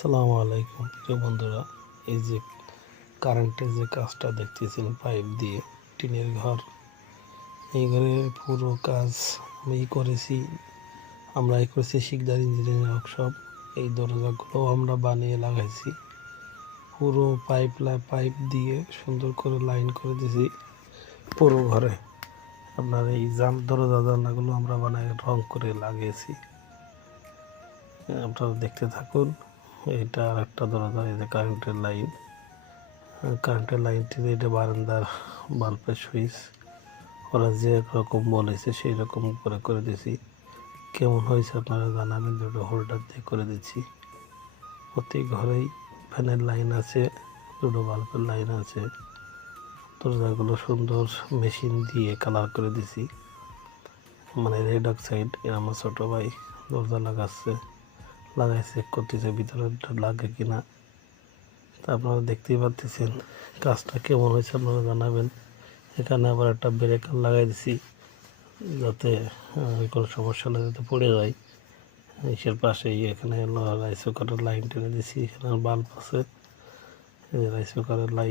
আসসালামু আলাইকুম প্রিয় বন্ধুরা। এই যে কারেন্টের যে কাজটা দেখতেছেন পাইপ দিয়ে টিনের ঘর, এই ঘরের পুরো কাজ আমি করেছি। আমরাই করেছি শিকদার ইঞ্জিনিয়ারিং ওয়ার্কশপ। এই দরজাগুলো আমরা বানিয়ে লাগাইছি। পুরো পাইপ দিয়ে সুন্দর করে লাইন করে দিয়েছি পুরো ঘরে। আপনার এই দরজা জানলাগুলো আমরা বানাই রং করে লাগিয়েছি। আপনারা দেখতে থাকুন। এটা আর একটা দরজা, এই যে কারেন্টের লাইনটিতে এটা বারান্দার বাল্বের সুইচ। ওরা যে রকম বলেছে সেই রকম করে দিয়েছি। কেমন হয়েছে আপনারা জানাবেন। দুটো হোল্ডার দিয়ে করে দিচ্ছি। প্রতি ঘরেই ফ্যানের লাইন আছে, দুটো বাল্বের লাইন আছে। দরজাগুলো সুন্দর মেশিন দিয়ে কালার করে দিছি, মানে রেড অক্সাইড। আমার ছোটো ভাই দরজা লাগাই চেক করতেছে ভিতরে লাগে কিনা। তা আপনারা দেখতেই পাচ্ছেন কাজটা কেমন হয়েছে আপনারা জানাবেন। এখানে আবার একটা ব্রেকার লাগাই দিছি যাতে কোনো সমস্যা না যাতে পড়ে যায়। এসের পাশেই এখানে রাইস কুকারের লাইন টেনে দিছি। এখানে বাল্ব আছে, রাইস কুকারের লাইন।